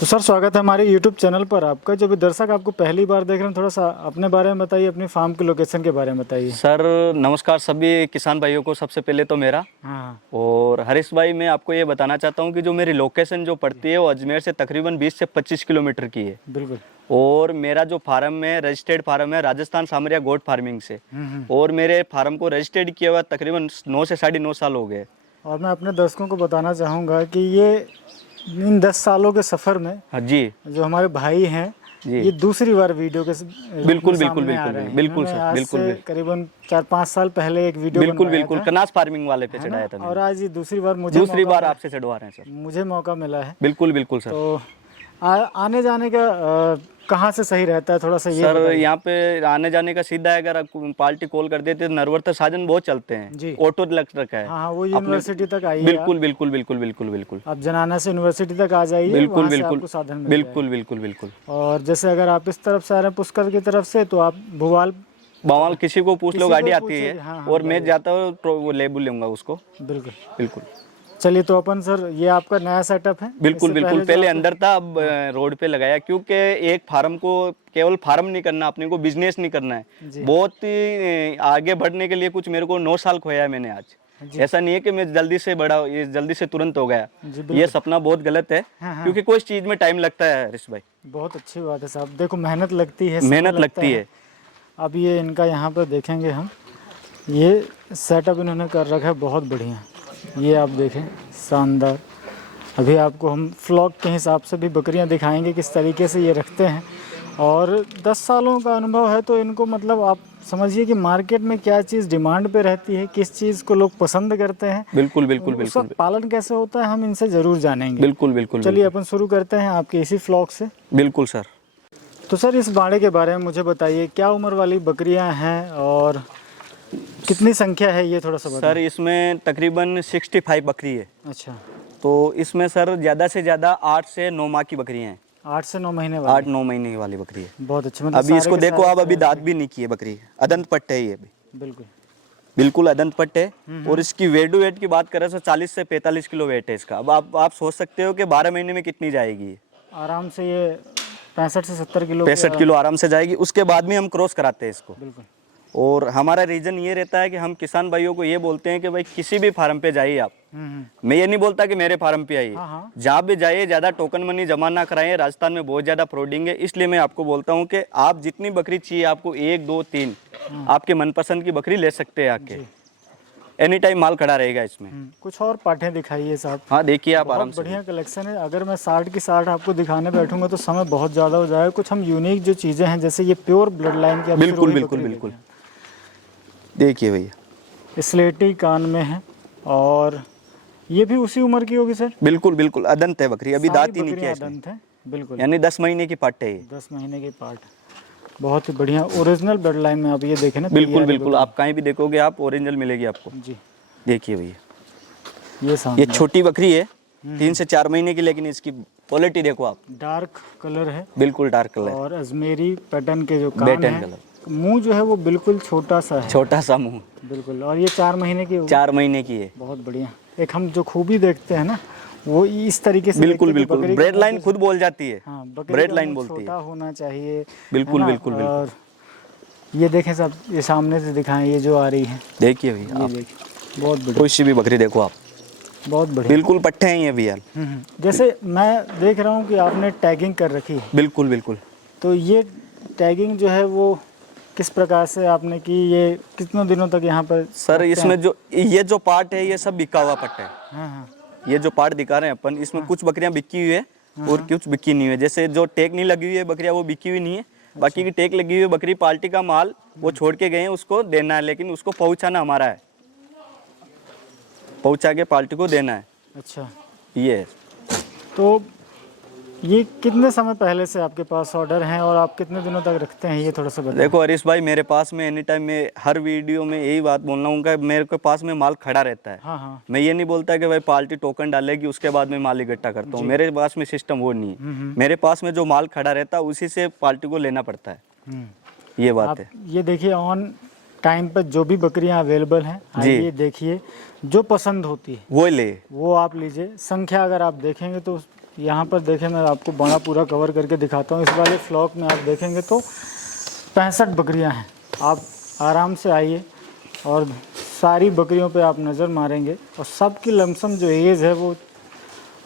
तो सर स्वागत है हमारे YouTube चैनल पर आपका। जो भी दर्शक आपको पहली बार देख रहे हैं, थोड़ा सा अपने बारे में बताइए, अपनी फार्म की लोकेशन के बारे में बताइए। सर नमस्कार सभी किसान भाइयों को। सबसे पहले तो मेरा हाँ और हरीश भाई, मैं आपको ये बताना चाहता हूँ कि जो मेरी लोकेशन जो पड़ती है वो अजमेर से तकरीबन 20 से 25 किलोमीटर की है। बिल्कुल। और मेरा जो फार्म है रजिस्टर्ड फार्म है राजस्थान सामरिया गोट फार्मिंग से। और मेरे फार्म को रजिस्टर्ड किया हुआ तकरीबन 9 से 9.5 साल हो गए। और मैं अपने दर्शकों को बताना चाहूँगा कि ये इन 10 सालों के सफ़र में हाँ जी जो हमारे भाई हैं जी ये दूसरी बार वीडियो के बिल्कुल सामने बिल्कुल आ रहे हैं। बिल्कुल इन्होंने सर आज बिल्कुल से करीबन 4-5 साल पहले एक वीडियो बिल्कुल बनवाया बिल्कुल था, कनास फार्मिंग वाले पे है चढ़ाया ना? था और मैंने। आज ये दूसरी बार दूसरी बार आपसे चढ़वा रहे हैं सर। मुझे मौका मिला है। बिल्कुल बिल्कुल सर। तो आने जाने का कहाँ से सही रहता है, थोड़ा सा ये सर बताइए। यहाँ पे आने जाने का सीधा है, अगर आप पार्टी कॉल कर देते तो नरवर तक साधन बहुत चलते हैं जी। ऑटो लग रखा है। हाँ हाँ, वो यूनिवर्सिटी तक आइए। बिल्कुल बिल्कुल बिल्कुल बिल्कुल बिल्कुल आप जनाना से यूनिवर्सिटी तक आ जाइए, बिल्कुल वहाँ से बिल्कुल आपको साधन मिल बिल्कुल बिल्कुल बिल्कुल। जाएगा। और जैसे अगर आप इस तरफ से आ रहे हैं पुष्कर की तरफ से, तो आप भुवाल बवाल किसी को पूछ लो, किसी को गाड़ी आती पूछे, है। हाँ, हाँ, और मैं जाता हूँ तो वो ले लूंगा उसको। बिल्कुल। बिल्कुल चलिए, तो अपन सर ये आपका नया सेटअप है। बिल्कुल इससे बिल्कुल जो पहले आप- अंदर था, अब रोड पे लगाया, क्योंकि एक फार्म को केवल फार्म नहीं करना, अपने को बिजनेस नहीं करना है। जी। बहुत ही आगे बढ़ने के लिए कुछ मेरे को 9 साल खोया है मैंने आज। जी। ऐसा नहीं है कि मैं जल्दी से बढ़ा, ये जल्दी से तुरंत हो गया। जी, बिल्कुल। ये सपना बहुत गलत है। हाँ, हाँ। क्योंकि कोई चीज में टाइम लगता है हरीश भाई। बहुत अच्छी बात है साहब। देखो, मेहनत लगती है, समय मेहनत लगता लगती है। अब ये इनका यहाँ पर देखेंगे हम, ये सेटअप इन्होंने कर रखा है बहुत बढ़िया। ये आप देखें, शानदार। अभी आपको हम फ्लॉक के हिसाब से भी बकरियां दिखाएंगे किस तरीके से ये रखते हैं। और 10 सालों का अनुभव है, तो इनको मतलब आप समझिए कि मार्केट में क्या चीज़ डिमांड पे रहती है, किस चीज़ को लोग पसंद करते हैं, बिल्कुल बिल्कुल उस बिल्कुल वक्त पालन कैसे होता है, हम इनसे ज़रूर जानेंगे। बिल्कुल बिल्कुल चलिए अपन शुरू करते हैं आपके इसी फ्लॉक से। बिल्कुल सर। तो सर इस बाड़े के बारे में मुझे बताइए, क्या उम्र वाली बकरियां हैं और कितनी संख्या है, ये थोड़ा सा बताइए। सर इसमें तकरीबन 65 बकरी है। अच्छा, तो इसमें सर ज़्यादा से ज़्यादा 8 से 9 माह की बकरियाँ हैं। 8 से 9 महीने वाली। 8-9 महीने वाली बकरी है। बहुत अच्छे, मतलब अभी सारे इसको के देखो सारे आप, अभी फ्रेश दांत हैं। भी नहीं किए बकरी, अदंत पट्टे है ये भी, बिल्कुल। बिल्कुल अदंत पट्टे। और इसकी वेट की बात करें तो 40 से 45 किलो वेट है इसका। अब आप सोच सकते हो कि 12 महीने में कितनी जाएगी ये। आराम से ये 65 से 70 किलो 65 किलो आराम से जाएगी। उसके बाद में हम क्रॉस कराते हैं इसको। बिल्कुल। और हमारा रीजन ये रहता है कि हम किसान भाइयों को ये बोलते हैं कि भाई किसी भी फार्म पे जाइए आप। मैं ये नहीं बोलता कि मेरे फार्म पे आइए, हाँ, हाँ। जहाँ भी जाइए ज़्यादा टोकन मनी जमा ना कराइए। राजस्थान में बहुत ज़्यादा फ्रॉडिंग है, इसलिए मैं आपको बोलता हूँ कि आप जितनी बकरी चाहिए आपको, 1 2 3 आपके मनपसंद की बकरी ले सकते हैं आके। एनी टाइम माल खड़ा रहेगा इसमें। कुछ और पाठें दिखाइए साहब। हाँ देखिए आप आराम बहुत से। बढ़िया कलेक्शन है। अगर मैं 60 की 60 आपको दिखाने बैठूंगा तो समय बहुत ज़्यादा हो जाएगा। कुछ हम यूनिक जो चीज़ें हैं, जैसे ये प्योर ब्लड लाइन की आप बिल्कुल सिरोही बिल्कुल बकरी बिल्कुल देखें। देखिए भैया, स्लेटी कान में है, और ये भी उसी उम्र की होगी सर। बिल्कुल बिल्कुल अदंत है बकरी, अभी सारी दांत ही नहीं बकरियां किया इसने। दंत हैं। बिल्कुल। यानी 10 महीने की पाट है ये। 10 महीने के पार्ट, बहुत ही बढ़िया ओरिजिनल ब्लड लाइन में आप ये देखें ना। बिल्कुल तैयारी बिल्कुल, आप कहीं भी देखोगे आप ओरिजिनल मिलेगी आपको। जी। देखिए भैया, ये ये सामने छोटी बकरी है 3 से 4 महीने की, लेकिन इसकी क्वालिटी देखो आप। डार्क कलर है, बिल्कुल डार्क कलर, और अजमेरी पैटर्न के जो कान बेटन हैं, कलर, मुंह जो है वो बिल्कुल छोटा सा है। छोटा सा मुंह। बिल्कुल। और ये 4 महीने की होगी। 4 महीने की है। बहुत बढ़िया। एक हम जो खूबी देखते हैं ना, वो इस तरीके से बिल्कुल देखते हैं कि बिल्कुल, बकरी का ब्रेड मुंह लाइन जो- खुद बोल जाती है। हाँ, बकरी ब्रेड का लाइन मुंह बोलती छोटा है। होना चाहिए। बिल्कुल है ना? बिल्कुल बिल्कुल। और ये देखें साहब, ये सामने से दिखाएं, ये जो आ रही है, देखिए भैया ये आप, देखिए, बहुत बढ़िया, कोई सी भी बकरी देखो आप, बहुत बढ़िया। बिल्कुल पट्टे हैं ये भैया। जैसे मैं देख रहा हूँ कि आपने टैगिंग कर रखी है, बिल्कुल बिल्कुल। तो ये टैगिंग जो है वो किस प्रकार से आपने की, ये कितनों दिनों तक यहाँ पर सर रखते इसमें हैं? जो ये जो पार्ट है ये सब बिका हुआ पट्टा है। हाँ हाँ। ये जो पार्ट दिखा रहे हैं अपन, इसमें कुछ बकरियां बिकी हुई है और कुछ बिकी नहीं हुई है। जैसे जो टैग नहीं लगी हुई है बकरियां, वो बिकी हुई नहीं है। बाकी की टैग लगी हुई है बकरी, पार्टी का माल वो छोड़ के गए हैं, उसको देना है, लेकिन उसको पहुंचाना हमारा है, पहुंचा के पार्टी को देना है। अच्छा, ये है। तो ये कितने समय पहले से आपके पास ऑर्डर हैं और आप कितने दिनों तक रखते हैं, ये थोड़ा सा बताएं। देखो हरीश भाई, मेरे पास में एनी टाइम, मैं हर वीडियो में यही बात बोल रहा हूँ कि मेरे के पास में माल खड़ा रहता है। हाँ हाँ। मैं ये नहीं बोलता कि भाई पार्टी टोकन डालेगी उसके बाद में माल इकट्ठा करता हूँ, मेरे पास में सिस्टम वो नहीं है। मेरे पास में जो माल खड़ा रहता है उसी से पार्टी को लेना पड़ता है। ये बात आप है। ये देखिए, ऑन टाइम पर जो भी बकरियां अवेलेबल हैं, जी। ये देखिए, जो पसंद होती है वो ले। वो आप लीजिए। संख्या अगर आप देखेंगे तो यहाँ पर देखें, मैं आपको बड़ा पूरा कवर करके दिखाता हूँ। इस वाले फ्लॉक में आप देखेंगे तो 65 बकरियाँ हैं। आप आराम से आइए और सारी बकरियों पे आप नज़र मारेंगे और सबकी लमसम जो एज है वो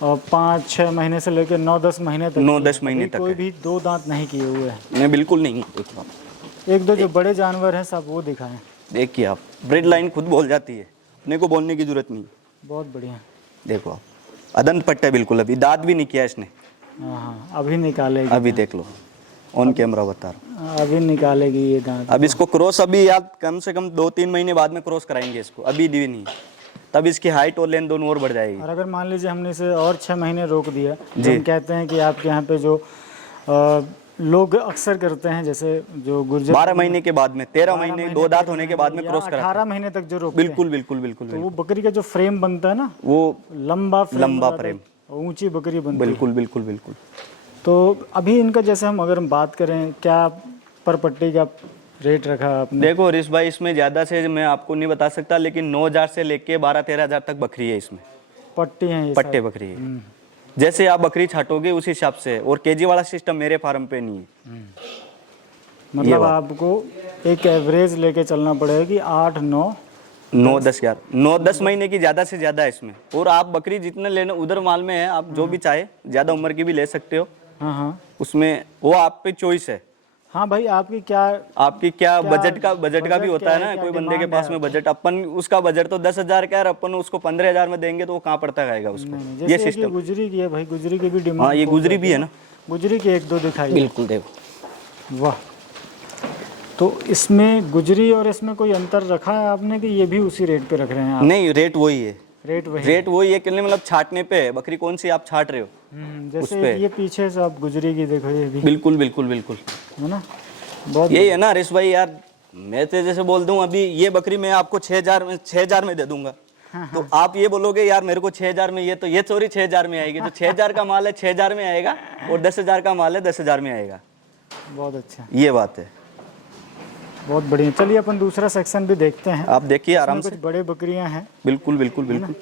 5-6 महीने से लेकर 9-10 महीने तक 9-10 महीने अभी तक कोई है। भी 2 दांत नहीं किए हुए हैं। नहीं, बिल्कुल नहीं है। देखो आप, 1-2 जो बड़े जानवर हैं सब वो दिखाएं। देखिए आप, ब्रेड लाइन खुद बोल जाती है, अपने को बोलने की जरूरत नहीं। बहुत बढ़िया। देखो आप, अदंत पट्टा है बिल्कुल, अभी दांत भी नहीं किया इसने। हाँ, अभी निकालेगी। अभी देख लो, ऑन कैमरा बता रहा हूँ। अभी निकालेगी ये दांत। अब इसको क्रॉस अभी यार कम से कम 2-3 महीने बाद में क्रॉस कराएंगे इसको, अभी भी नहीं। तब इसकी हाइट और लेंथ दोनों और बढ़ जाएगी। और अगर मान लीजिए हमने इसे और 6 महीने रोक दिया, जी। हम कहते हैं कि आपके यहाँ पे जो लोग अक्सर करते हैं, जैसे जो गुर्जर 12 महीने के बाद में, 13 महीने 2 दांत होने के बाद में क्रॉस करा। 18 महीने तक जो रोकते हैं, बिल्कुल बिल्कुल बिल्कुल तो वो बकरी का जो फ्रेम बनता है ना, वो लंबा लंबा बनता है, फ्रेम, ऊंची बकरी बनती है। बिल्कुल बिल्कुल बिल्कुल। तो अभी इनका जैसे हम अगर बात करें, क्या पर पट्टी का रेट रखा आपने? देखो हरीश भाई, इसमें ज़्यादा से मैं आपको नहीं बता सकता, लेकिन 9,000 से लेके 12-13 हज़ार तक बकरी है इसमें। पट्टी हैं ये पट्टे बकरी है। जैसे आप बकरी छाटोगे उस हिसाब से, और केजी वाला सिस्टम मेरे फार्म पे नहीं है। मतलब आपको एक एवरेज लेके चलना पड़ेगा कि 8, 9, 9-10 यार, 9-10 महीने की ज़्यादा से ज़्यादा है इसमें। और आप बकरी जितने लेना उधर माल में है, आप जो भी चाहे ज़्यादा उम्र की भी ले सकते हो। हाँ हाँ उसमें वो आप पे चॉइस है। हाँ भाई, आपकी क्या बजट का भी होता है ना, क्या कोई बंदे के डिमांड पास है? में बजट, अपन उसका बजट तो 10,000 का है, अपन उसको 15,000 में देंगे तो वो कहाँ पड़ता जाएगा उसको। ये जैसे सिस्टम। गुजरी की है भाई, गुजरी की भी डिमांड। हाँ, ये गुजरी भी है ना। गुजरी की 1-2 दिखाई। बिल्कुल देखो। वाह, तो इसमें गुजरी और इसमें कोई अंतर रखा है आपने कि ये भी उसी रेट पे रख रहे हैं आप? नहीं, रेट वही है। रेट वही। रेट वही है, कितने मतलब छाटने पे है, बकरी कौन सी आप छाट रहे हो। जैसे पे। ये पीछे से आप गुजरी की देखो, ये भी बिल्कुल बिल्कुल बिल्कुल है ना। बहुत यही है ना हरीश भाई यार, मैं तो जैसे बोल दूं अभी ये बकरी मैं आपको 6,000 में दे दूंगा। तो आप ये बोलोगे यार मेरे को 6,000 में, ये तो ये चोरी 6,000 में आएगी। तो 6,000 का माल है 6,000 में आएगा, और 10,000 का माल है 10,000 में आएगा। बहुत अच्छा, ये बात है। बहुत बढ़िया। चलिए अपन दूसरा सेक्शन भी देखते हैं। आप देखिए आराम कुछ से। बड़े बकरियां हैं। बिल्कुल बिल्कुल बिल्कुल।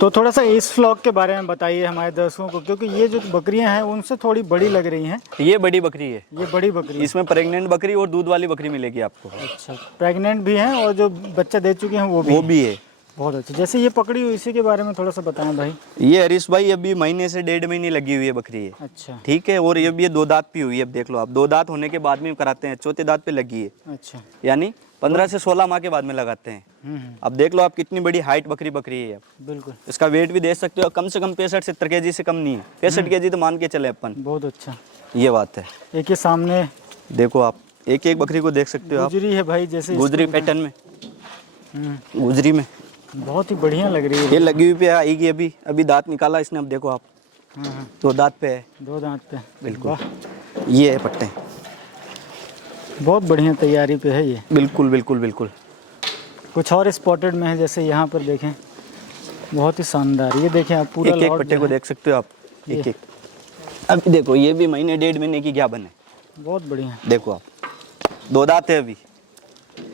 तो थोड़ा सा इस फ्लॉक के बारे में बताइए हमारे दर्शकों को, क्योंकि ये जो बकरियां हैं उनसे थोड़ी बड़ी लग रही हैं। ये बड़ी बकरी है। ये बड़ी बकरी है। इसमें प्रेग्नेंट बकरी और दूध वाली बकरी मिलेगी आपको। अच्छा, प्रेग्नेंट भी हैं और जो बच्चा दे चुके हैं वो भी है। बहुत अच्छा। जैसे ये पकड़ी हुई, इसी के बारे में थोड़ा सा बताएं भाई। ये हरीश भाई अभी महीने से 1.5 महीने लगी हुई है बकरी है। अच्छा ठीक है, और ये भी 2 दांत भी हुई है। अब देख लो आप, 2 दांत होने के बाद में कराते हैं, चौथे दांत पे लगी है। अच्छा। यानी 15 से 16 माह के बाद में लगाते हैं। अब देख लो आप, कितनी बड़ी हाइट बकरी है। बिल्कुल। इसका वेट भी देख सकते हो, कम से कम 65-70 केजी से कम नहीं है। 65 केजी तो मान के चले अपन। बहुत अच्छा। ये बात है। एक ये सामने देखो आप, एक एक बकरी को देख सकते हो आप। गुजरी है भाई, जैसे गुजरी पैटर्न में, गुजरी में बहुत ही बढ़िया लग रही है। ये लगी हुई पे आएगी। अभी दांत निकाला इसने। अब देखो आप, 2 दांत पे है। 2 दांत पे। बिल्कुल। वाह, ये है पट्टे। बहुत बढ़िया तैयारी पे है ये। बिल्कुल बिल्कुल बिल्कुल। कुछ और स्पॉटेड में है, जैसे यहाँ पर देखें, बहुत ही शानदार। ये देखें आप, पूरा एक एक लॉट पट्टे जो को है। देख सकते हो आप, एक एक। अभी देखो ये भी महीने 1.5 महीने की क्या बने। बहुत बढ़िया। देखो आप, 2 दांत है अभी।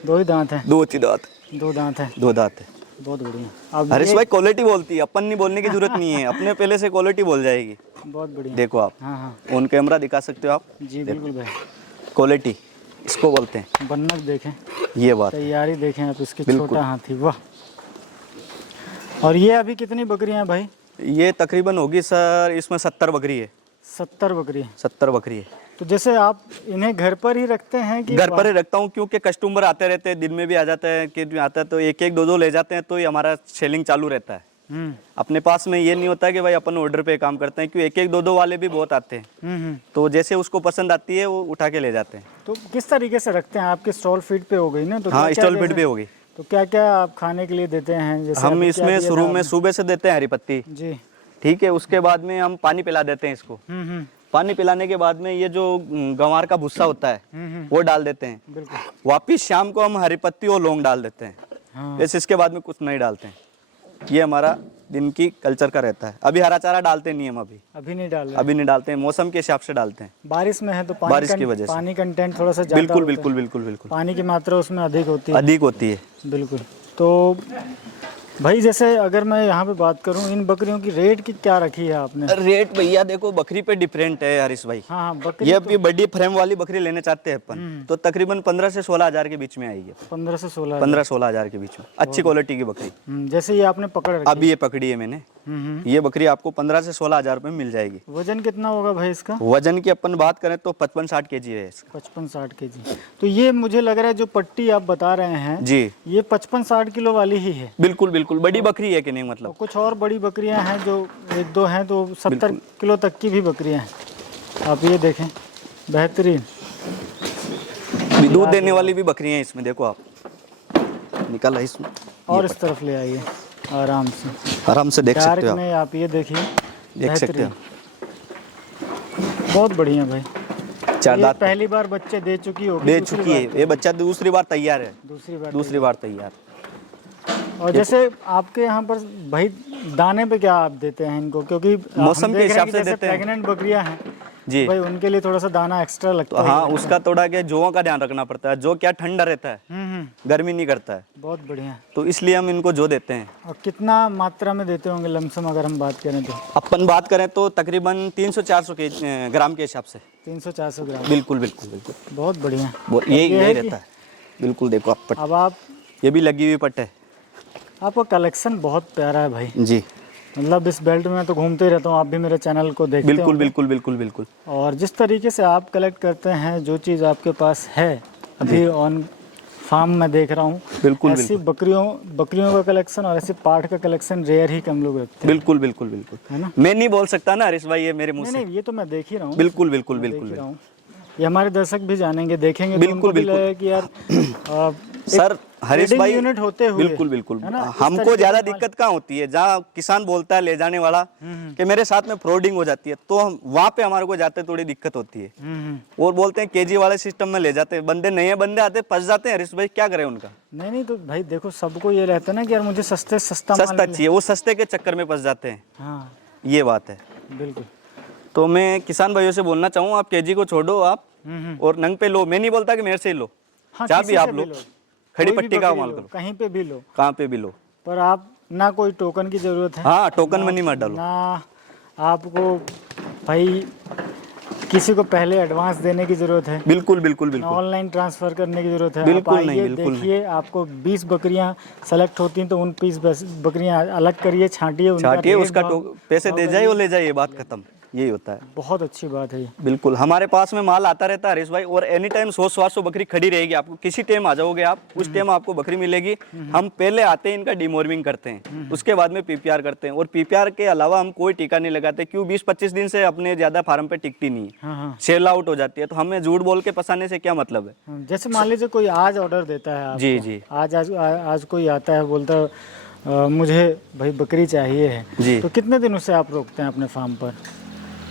2 ही दांत हैं। 2 दांत। 2 दांत हैं। 2 दांत है। बहुत बढ़िया। अब हरीश ये- भाई क्वालिटी बोलती है, अपन नहीं बोलने की जरूरत नहीं है, अपने पहले से क्वालिटी बोल जाएगी। बहुत बढ़िया। देखो आप, हाँ हाँ ऑन कैमरा दिखा सकते हो आप। जी बिल्कुल भाई। क्वालिटी इसको बोलते हैं। बन्नक देखें, ये बात है। तैयारी देखें आप इसकी। बिल्कुल। छोटा हाथी, वाह। और ये अभी कितनी बकरियां हैं भाई? ये तकरीबन होगी सर, इसमें 70 बकरी है। 70 बकरी। 70 बकरी है। तो जैसे आप इन्हें घर पर ही रखते हैं कि घर पर ही रखता हूँ, क्योंकि कस्टमर आते रहते हैं, दिन में भी आ जाता है, कि आता है तो एक एक 2 ले जाते हैं, तो ये हमारा सेलिंग चालू रहता है। अपने पास में ये नहीं होता है कि भाई अपन ऑर्डर पे काम करते हैं, क्योंकि एक एक 2 वाले भी बहुत आते हैं। तो जैसे उसको पसंद आती है वो उठा के ले जाते हैं। तो किस तरीके से रखते हैं? आपके स्टॉल फीड पे हो गई ना? तो हाँ, क्या-क्या स्टॉल फीड जैसे- पे होगी। तो क्या क्या आप खाने के लिए देते हैं? जैसे हम अभी क्या इसमें दिया शुरू था में आपने? सुबह से देते हैं हरी पत्ती। जी। ठीक है, उसके बाद में हम पानी पिला देते हैं इसको। पानी पिलाने के बाद में ये जो गंवार का भुस्सा होता है वो डाल देते हैं। बिल्कुल। वापिस शाम को हम हरी पत्ती और लौंग डाल देते हैं। हाँ। बस इसके बाद में कुछ नहीं डालते हैं। ये हमारा दिन की कल्चर का रहता है। अभी हरा चारा डालते नहीं हम, अभी नहीं डाल रहे? अभी नहीं डालते हैं, मौसम के हिसाब से डालते हैं। बारिश में है तो बारिश की वजह से। पानी कंटेंट थोड़ा सा ज्यादा बिल्कुल होता है। बिल्कुल बिल्कुल बिल्कुल। पानी की मात्रा उसमें अधिक होती है। अधिक होती है। बिल्कुल। तो भाई जैसे अगर मैं यहाँ पे बात करूँ इन बकरियों की रेट की क्या रखी है आपने? रेट भैया देखो बकरी पे डिफरेंट है हरीश भाई। हाँ हाँ, बकरी ये अभी बड़ी फ्रेम वाली बकरी लेने चाहते हैं अपन तो तकरीबन 15 से 16 हजार के बीच में आएगी। 15 से 16। 15-16 हजार के बीच में अच्छी क्वालिटी की बकरी। जैसे ये आपने पकड़ रखी अभी ये पकड़ी है मैंने, ये बकरी आपको 15 से 16 हजार रुपये में मिल जाएगी। वजन कितना होगा भाई इसका? वजन की अपन बात करें तो 55-60 केजी है इसका। 55-60 केजी। तो ये मुझे लग रहा है जो पट्टी आप बता रहे हैं जी, ये 55-60 किलो वाली ही है। बिल्कुल बिल्कुल बड़ी बकरी है कि नहीं, मतलब और कुछ और बड़ी बकरियां हैं जो एक दो हैं तो 70 किलो तक की भी बकरियां हैं। आप ये देखें, बेहतरीन दूध देने वाली भी बकरियां हैं इसमें। देखो आप निकाला इसमें और इस तरफ ले आइए आराम से, आराम से देख सकते डार्क हो आप। में आप ये देखिए, देख सकते हो बहुत बढ़िया भाई। चार ये दांत पहली बार बच्चे दे चुकी होगी? दे दूसरी चुकी है, बार? ये बच्चा दूसरी बार तैयार है। दूसरी बार तैयार। और जैसे आपके यहाँ पर भाई दाने पे क्या आप देते हैं इनको? क्योंकि मौसम के हिसाब से देते हैं। प्रेग्नेंट बकरियां हैं जी भाई, उनके लिए थोड़ा सा दाना एक्स्ट्रा लगता तो है। हाँ, उसका थोड़ा क्या जों का ध्यान रखना पड़ता है। जो क्या ठंडा रहता है, गर्मी नहीं करता है, बहुत बढ़िया। तो इसलिए हम इनको जो देते हैं। और कितना मात्रा में देते होंगे लमसम अगर हम बात करें तो? अपन बात करें तो तकरीबन 300-400 ग्राम के हिसाब से। 300-400 ग्राम। बिल्कुल बिल्कुल बिल्कुल बहुत बढ़िया। यही है रहता है। बिल्कुल देखो आप पट, अब आप ये भी लगी हुई पट है। आपका कलेक्शन बहुत प्यारा है भाई। जी मतलब इस बेल्ट में तो घूमते ही रहता हूँ, आप भी मेरे चैनल को देखते बिल्कुल होंगे। बिल्कुल बिल्कुल बिल्कुल। और जिस तरीके से आप कलेक्ट करते हैं, जो चीज़ आपके पास है अभी ऑन फार्म में देख रहा हूँ, बिल्कुल ऐसी बकरियों का कलेक्शन और ऐसे पार्ट का कलेक्शन रेयर ही कम लोग रखते हैं। बिल्कुल बिल्कुल बिल्कुल है ना? मैं नहीं बोल सकता ना हरीश भाई, ये मेरे मुंह नहीं से। नहीं, ये तो मैं देख ही रहा हूँ। बिल्कुल बिल्कुल देख बिल्कुल ही रहा हूँ। ये हमारे दर्शक भी जानेंगे, देखेंगे तो बिल्कुल, उनको भी बिल्कुल। लगेगा कि यार सर हरीश ट्रेडिंग भाई यूनिट होते हुए, बिल्कुल बिल्कुल है ना? इस हमको तरीके ज्यादा से दिक्कत कहाँ होती है, जहाँ किसान बोलता है ले जाने वाला कि मेरे साथ में फ्रॉडिंग हो जाती है, तो हम वहाँ पे हमारे को जाते थोड़ी दिक्कत होती है। और बोलते हैं केजी वाले सिस्टम में ले जाते हैं, बंदे नए बंदे आते फंस जाते हैं। हरीश भाई क्या करें उनका? नहीं तो भाई देखो, सबको ये रहता है ना कि यार मुझे सस्ता माल सस्ता चाहिए, वो सस्ते के चक्कर में फंस जाते हैं। हाँ ये बात है। बिल्कुल। तो मैं किसान भाइयों से बोलना चाहूँ, आप केजी को छोड़ो आप और नंग पे लो। मैं नहीं बोलता कि मेरे से ही लो, हाँ, जहाँ किसी भी से आप लो, खड़ी कोई भी पट्टी का बकरी माल लो, करो, कहीं पे भी लो, कहाँ पे भी लो। पर आप ना कोई टोकन की जरूरत है, हाँ, टोकन मनी मत डालो। ना आपको भाई किसी को पहले एडवांस देने की जरूरत है, बिल्कुल बिल्कुल ना बिल्कुल ऑनलाइन ट्रांसफर करने की जरूरत है। बिल्कुल आप नहीं, आइए, बिल्कुल देखिए, आपको 20 बकरियां सेलेक्ट होती हैं तो उन 20 बकरियां अलग करिए, छांटिए, उनका छाटिए, रेट उसका पैसे भाव दे जाए और ले जाइए, बात खत्म। यही होता है। बहुत अच्छी बात है ये। बिल्कुल हमारे पास में माल आता रहता है हरीश भाई, और एनी टाइम 100-150 बकरी खड़ी रहेगी। आपको किसी टाइम आ जाओगे आप, उस टाइम आपको बकरी मिलेगी। हम पहले आते हैं इनका डिमॉर्मिंग करते हैं, उसके बाद में पीपीआर करते हैं। और पीपीआर के अलावा हम कोई टीका नहीं लगाते, क्यों? 20-25 दिन से अपने ज्यादा फार्म पे टिकती नहीं है, हाँ हाँ। सेल आउट हो जाती है। तो हमें झूठ बोल के फंसाने से क्या मतलब है? जैसे मान लीजिए कोई आज ऑर्डर देता है आपको, जी जी आज कोई आता है, बोलता है मुझे भाई बकरी चाहिए है, जी। तो कितने दिन उससे आप रोकते हैं अपने फार्म पर?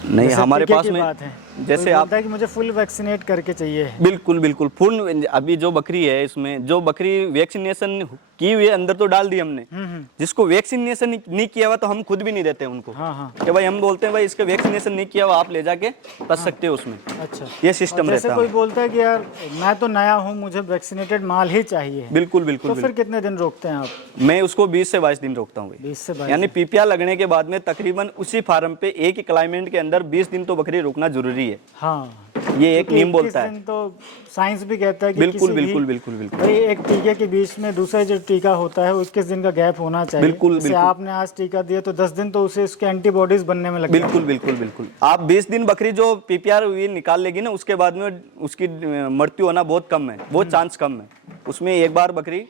नहीं, जैसे हमारे टीके पास की में बात है, जैसे कोई आप बोलता है कि मुझे फुल वैक्सीनेट करके चाहिए है। बिल्कुल बिल्कुल पूर्ण, अभी जो बकरी है इसमें जो बकरी वैक्सीनेशन की हुई है अंदर तो डाल दी हमने। जिसको वैक्सीनेशन नहीं किया हुआ तो हम खुद भी नहीं देते उनको। हाँ हाँ। कि भाई हम बोलते हैं भाई इसके वैक्सीनेशन नहीं किया हुआ, आप ले जाके पस सकते हो उसमें। अच्छा, ये सिस्टम जैसे रहता कोई है। बोलता है कि यार मैं तो नया हूँ, मुझे वैक्सीनेटेड माल ही चाहिए है, बिल्कुल तो बिल्कुल फिर कितने दिन रोकते हैं आप? मैं उसको 20 से 22 दिन रोकता हूँ भाई। 20 से 22? यानी पीपीआर लगने के बाद में तकरीबन उसी फार्म पे एक ही क्लाइमेट के अंदर 20 दिन तो बकरी रुकना जरूरी है। हाँ, ये एक नियम 21 बोलता है। दिन तो साइंस भी कहता है कि बिल्कुल किसी भी बिल्कुल बिल्कुल बिल्कुल भाई एक टीके के बीच में दूसरा जो टीका होता है 21 दिन का गैप होना चाहिए। बिल्कुल, जैसे बिल्कुल। आपने आज टीका दिया तो 10 दिन तो उसे उसके एंटीबॉडीज बनने में लग जाएंगे। बिल्कुल बिल्कुल बिल्कुल आप 20 दिन बकरी जो पीपीआर हुई निकाल लेगी ना, उसके बाद में उसकी मृत्यु होना बहुत कम है, बहुत चांस कम है। उसमें एक बार बकरी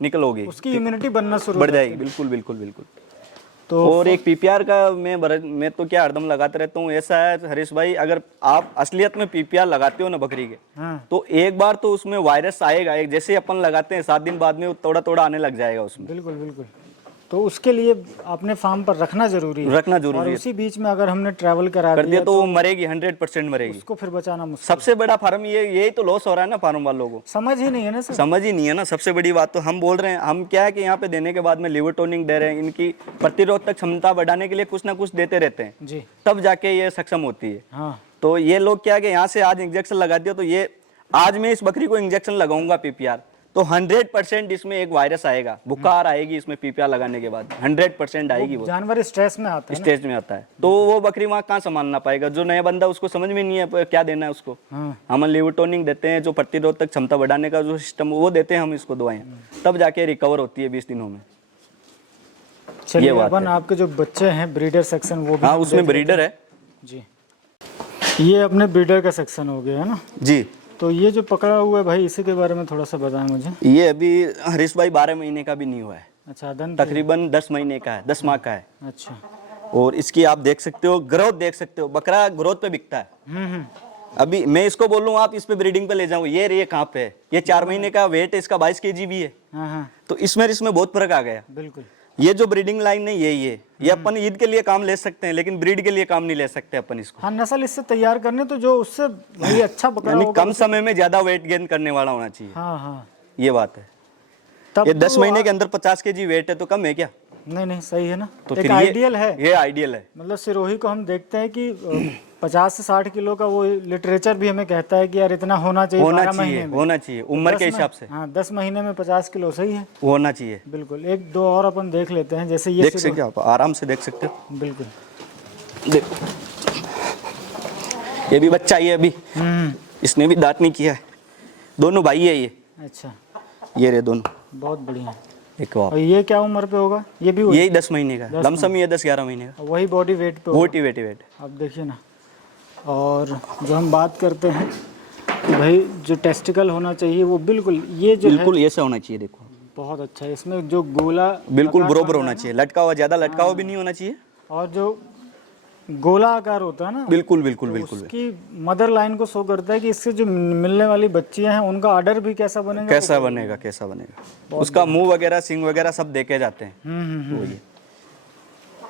निकल होगी, उसकी इम्यूनिटी बनना शुरू बढ़ हो जाती जाएगी। बिल्कुल बिल्कुल बिल्कुल। तो और एक पीपीआर का मैं तो क्या हरदम लगाते रहता हूँ। ऐसा है हरीश भाई, अगर आप असलियत में पीपीआर लगाते हो ना बकरी के, हाँ तो एक बार तो उसमें वायरस आएगा। एक जैसे अपन लगाते हैं 7 दिन बाद में थोड़ा थोड़ा आने लग जाएगा उसमें। बिल्कुल बिल्कुल। तो उसके लिए अपने फार्म पर रखना जरूरी है, रखना जरूरी और है। उसी बीच में अगर हमने ट्रैवल करा कर दिया दिया तो वो मरेगी, 100% मरेगी। उसको फिर बचाना मुश्किल। सबसे बड़ा फार्म यही तो लॉस हो रहा है ना फार्म वालों को। समझ ही नहीं है ना सर। समझ ही नहीं है ना, सबसे बड़ी बात तो हम बोल रहे हैं। हम क्या है कि यहाँ पे देने के बाद में लिवर टोनिक दे रहे हैं, इनकी प्रतिरोधक क्षमता बढ़ाने के लिए कुछ ना कुछ देते रहते हैं, जी तब जाके ये सक्षम होती है। हाँ। तो ये लोग क्या है कि यहाँ से आज इंजेक्शन लगा दिया, तो ये आज मैं इस बकरी को इंजेक्शन लगाऊंगा पीपीआर, तो 100% इसमें एक वायरस आएगा, बुखार आएगी इसमें पीपिया लगाने के बाद 100% आएगी वो जानवर स्ट्रेस में आता है ना। स्टेज में आता है। तो वो बकरी वहाँ कहाँ संभालना पाएगा, जो नया बंदा उसको समझ में नहीं है क्या देना है उसको। हाँ। हम लिवर टोनिक देते हैं, जो प्रतिरोधक क्षमता बढ़ाने का जो सिस्टम वो देते हैं हम इसको दवाएं, तब जाके रिकवर होती है 20 दिनों में। चलिए ये बात अपन है। आपके जो बच्चे हैं ब्रीडर सेक्शन वो भी हाँ हम उसमें देख ब्रीडर है लेते हैं। जी, ये अपने ब्रीडर का सेक्शन हो गया है ना। जी। तो ये जो पकड़ा हुआ है भाई, इसी के बारे में थोड़ा सा बताएं मुझे। ये अभी हरीश भाई 12 महीने का भी नहीं हुआ है, अच्छा, दंत। तकरीबन 10 महीने का है, 10 माह का है। अच्छा। और इसकी आप देख सकते हो ग्रोथ, देख सकते हो बकरा ग्रोथ पे बिकता है। हम्म। अभी मैं इसको बोलूँ आप इस पे ब्रीडिंग पे ले जाऊँ, ये कहाँ पे है, ये 4 महीने का वेट है इसका, 22 kg भी है। हाँ हाँ तो इसमें बहुत फर्क आ गया। बिल्कुल। ये जो ब्रीडिंग लाइन है यही है, ये अपन ईद के लिए काम ले सकते हैं, लेकिन ब्रीड के लिए काम नहीं ले सकते अपन इसको। हाँ, नस्ल इससे तैयार करने तो जो उससे भाई अच्छा बकरा यानी होगा। कम समय में ज्यादा वेट गेन करने वाला होना चाहिए, हाँ हाँ। ये बात है। तब ये तो 10 महीने के अंदर 50 kg वेट है तो कम है क्या? नहीं नहीं, सही है ना। तो एक फिर आइडियल है। ये आइडियल है। मतलब सिरोही को हम देखते हैं कि 50 से 60 किलो का वो लिटरेचर भी हमें कहता है कि यार इतना होना चाहिए 12 महीने में। होना चाहिए उम्र के हिसाब से हाँ, 10 महीने में 50 किलो सही है। होना चाहिए। बिल्कुल। एक दो और अपन देख लेते हैं, जैसे ये देख सकते हो आप, आराम से देख सकते हो। बिल्कुल। देखो ये भी बच्चा ही है अभी, इसने भी दांत नहीं किया है, दोनों भाई है ये। अच्छा, ये रहे दोनों, बहुत बढ़िया। एक और और ये क्या उम्र पे होगा? ये भी यही 10 महीने का, लमसम ही है 10-11 महीने का, वही बॉडी वेट पे होगा। वेट। आप देखिए ना। और जो हम बात करते हैं कि भाई जो टेस्टिकल होना चाहिए वो बिल्कुल ये जो है बिल्कुल ऐसा होना चाहिए, देखो बहुत अच्छा है। इसमें जो गोला बिल्कुल आकार बरोबर बनता होना है ना, चाहिए, लटका हुआ ज्यादा लटका हुआ भी नहीं होना चाहिए। और जो गोला आकार होता है ना, बिल्कुल बिल्कुल बिल्कुल। उसकी मदर लाइन को शो करता है कि इससे जो मिलने वाली बच्चियां हैं उनका आर्डर भी कैसा बनेगा। कैसा बनेगा उसका मुंह वगैरह, सिंग वगैरह सब देखे जाते हैं। वो ये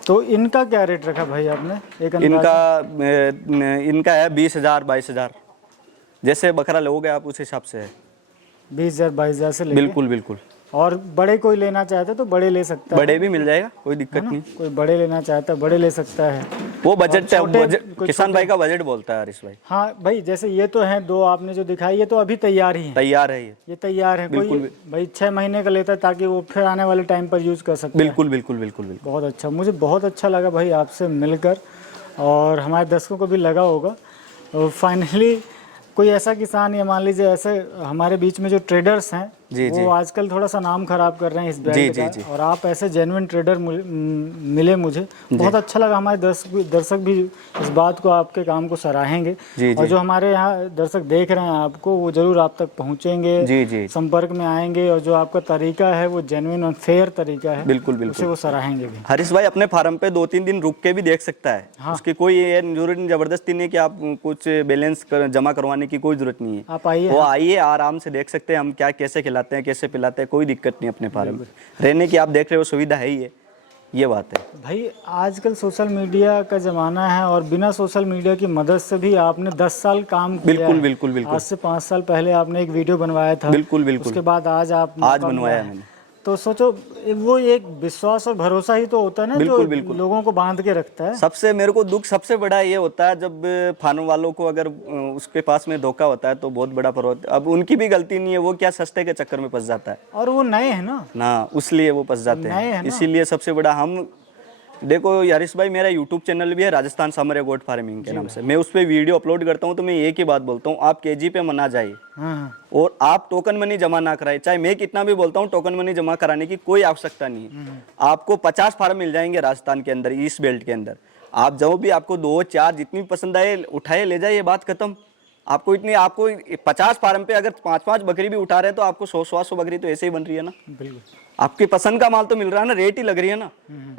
तो इनका क्या रेट रखा भाई आपने? एक इनका है 20,000 22,000, जैसे बकरा लोगे आप उस हिसाब से है। 20,000 22,000 से लेके। बिल्कुल बिल्कुल। और बड़े कोई लेना चाहता है तो बड़े ले सकता है, बड़े भी मिल जाएगा, कोई दिक्कत नहीं। कोई बड़े लेना चाहता है बड़े ले सकता है। वो बजट है, कोई किसान भाई का बजट बोलता है हरीश भाई। हाँ भाई, जैसे ये तो हैं दो आपने जो दिखाई, ये तो अभी तैयार ही है। तैयार है ये तैयार है। कोई भाई 6 महीने का लेता है ताकि वो फिर आने वाले टाइम पर यूज कर सकते हैं। बिल्कुल बिल्कुल बिल्कुल बिल्कुल। बहुत अच्छा, मुझे बहुत अच्छा लगा भाई आपसे मिलकर, और हमारे दर्शकों को भी लगा होगा। और फाइनली कोई ऐसा किसान, या मान लीजिए ऐसे हमारे बीच में जो ट्रेडर्स हैं वो आजकल थोड़ा सा नाम खराब कर रहे हैं इस बेल्ट का, और आप ऐसे जेन्युइन ट्रेडर मिले मुझे, बहुत अच्छा लगा। हमारे दर्शक भी इस बात को, आपके काम को सराहेंगे। और जो हमारे यहाँ दर्शक देख रहे हैं आपको, वो जरूर आप तक पहुँचेंगे, संपर्क में आएंगे, और जो आपका तरीका है वो जेन्युइन और फेयर तरीका है, बिल्कुल बिल्कुल, उसे वो सराहेंगे भी। हरीश भाई अपने फार्म पे 2-3 दिन रुक के भी देख सकता है। उसकी कोई जरूरी जबरदस्ती नहीं कि आप कुछ बैलेंस जमा करवाने की कोई जरूरत नहीं है। आप आइए, वो आइए, आराम से देख सकते हैं हम क्या कैसे खिलाते हैं, कैसे पिलाते हैं, कोई दिक्कत नहीं। अपने फार्म में रहने की आप देख रहे हो सुविधा है ही है, ये बात है भाई। आजकल सोशल मीडिया का ज़माना है, और बिना सोशल मीडिया की मदद से भी आपने 10 साल काम किया। बिल्कुल बिल्कुल बिल्कुल। आज से 5 साल पहले आपने एक वीडियो बनवाया था। बिल्कुल बिल्कुल। उसके बाद आज बनवाया मैंने। तो सोचो, वो एक विश्वास और भरोसा ही तो होता है ना, जो लोगों को बांध के रखता है। सबसे मेरे को दुख सबसे बड़ा ये होता है जब फार्म वालों को अगर उसके पास में धोखा होता है तो बहुत बड़ा फर्क। अब उनकी भी गलती नहीं है, वो क्या सस्ते के चक्कर में फंस जाता है, और वो नए हैं ना, उसलिए वो फंस जाते हैं। इसीलिए सबसे बड़ा हम देखो हरीश भाई, मेरा यूट्यूब चैनल भी है राजस्थान सामरिया गोट फार्मिंग के नाम से। मैं उस पर वीडियो अपलोड करता हूँ, तो मैं एक ही बात बोलता हूँ, आप केजी पे मना जाइए और आप टोकन मनी जमा ना कराए। चाहे मैं कितना भी बोलता हूँ, टोकन मनी जमा कराने की कोई आवश्यकता नहीं है। आपको 50 फार्म मिल जाएंगे राजस्थान के अंदर, ईस्ट बेल्ट के अंदर। आप जाओ भी, आपको 2-4 जितनी पसंद आए उठाए ले जाइए, बात खत्म। आपको 50 फार्म पे अगर 5-5 बकरी भी उठा रहे हैं तो आपको 100-100 बकरी तो ऐसे ही बन रही है ना। बिल्कुल, आपकी पसंद का माल तो मिल रहा है ना, रेट ही लग रही है ना।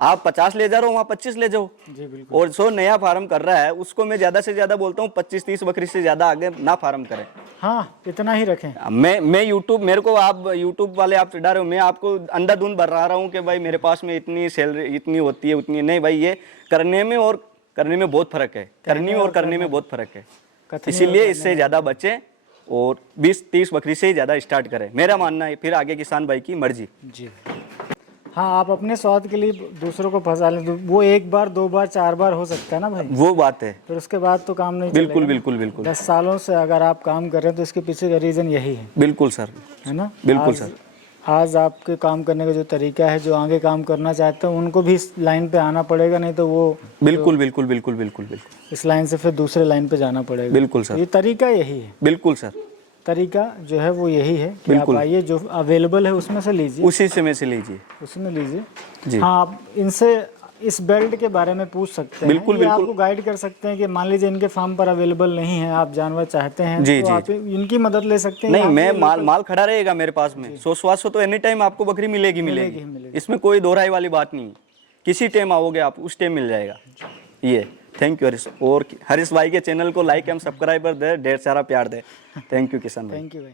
आप 50 ले जा रहे हो, वहाँ 25 ले जाओ। जी बिल्कुल। और जो नया फार्म कर रहा है उसको मैं ज्यादा से ज्यादा बोलता हूँ 25-30 बकरी से ज्यादा आगे ना फार्म करें। हाँ, इतना ही रखें। मैं यूट्यूब, मेरे को आप यूट्यूब वाले आप चिढ़ा रहे हो, मैं आपको अंधाधुंध बता रहा हूँ कि भाई मेरे पास में इतनी सैलरी इतनी होती है उतनी नहीं। भाई ये करने में और करने में बहुत फर्क है, करने और करने में बहुत फर्क है। इसीलिए इससे ज्यादा बचें और 20-30 बकरी से ही ज्यादा स्टार्ट करें, मेरा मानना है। फिर आगे किसान भाई की मर्जी। जी, हाँ, आप अपने स्वाद के लिए दूसरों को फंसा लें तो वो एक बार 2 बार 4 बार हो सकता है ना भाई, वो बात है। फिर उसके बाद तो काम नहीं बिल्कुल चलेगा ना। बिल्कुल बिल्कुल 10 सालों से अगर आप काम कर रहे हैं तो इसके पीछे का रीज़न यही है बिल्कुल सर, है ना। बिल्कुल आज- सर। आज आपके काम करने का जो तरीका है, जो आगे काम करना चाहते हैं उनको भी इस लाइन पे आना पड़ेगा, नहीं तो वो बिल्कुल बिल्कुल बिल्कुल बिल्कुल बिल्कुल इस लाइन से फिर दूसरे लाइन पे जाना पड़ेगा। बिल्कुल सर, ये तरीका यही है, बिल्कुल सर, तरीका जो है वो यही है कि आप बिल्कुल। आइए, जो अवेलेबल है उसमें से लीजिए, उसी से में से लीजिए उसमें लीजिए। जी। हाँ, आप इनसे इस बेल्ट के बारे में पूछ सकते हैं, बिल्कुल, ये बिल्कुल। आपको गाइड कर सकते हैं कि मान लीजिए इनके फार्म पर अवेलेबल नहीं है, आप जानवर चाहते हैं जी, तो जी, आप इनकी मदद ले सकते हैं। नहीं, यहाँ मैं पे माल खड़ा रहेगा मेरे पास में, 100-100 तो एनी टाइम आपको बकरी मिलेगी मिलेगी। इसमें कोई दोहराई वाली बात नहीं है। किसी टाइम आओगे आप, उस टाइम मिल जाएगा ये। थैंक यू हरीश, और हरीश भाई के चैनल को लाइक एंड सब्सक्राइबर दे, ढेर सारा प्यार दे। थैंक यू किशन भाई। थैंक यू भाई।